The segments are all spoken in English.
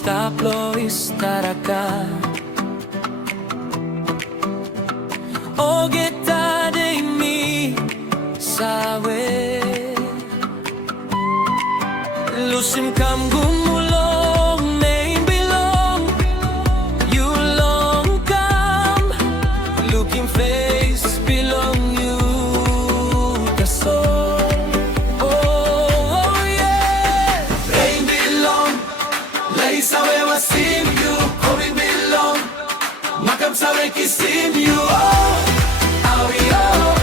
staplo estar acá. O geta de mí, sabe. Lusim kam gumulong, name belong. You long come, looking face belong you. That's all. Oh yeah. Rain belong, lay sabe wasim you. Coming belong, makam sabe kisim you. Oh, awi oh,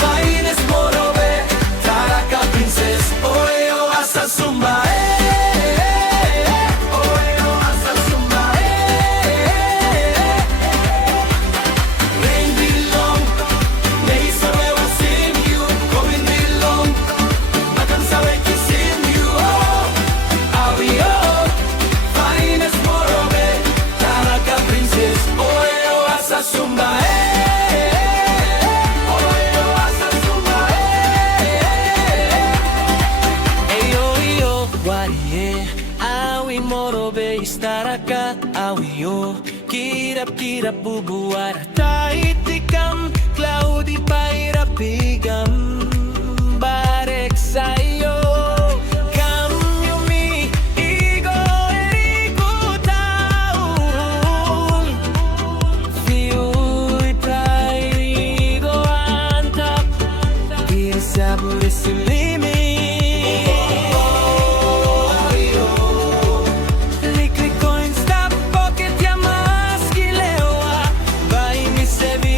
finest Morobe, Taraka princess. Oh yo, Asasumba. Oh yo, Asasumba. Rain belong, lay sabe wasim you. Coming belong, makam sabe kisim you. Oh, awi oh, finest Morobe, Taraka princess. Oh yo, Asasumba. Oh yo, Asasumba. Eyo yo, warie, awi Morobe estar acá. Awi yo, kirap-kirap bubuar. Taitikam, cloudy pairapigam. Barek sa'yo. Kam yumi, igo erigo taon. Fiuy prairigo antap. Isabure silimi. Liklik coins tap pocket ya mas kilewa. Vai mi sevi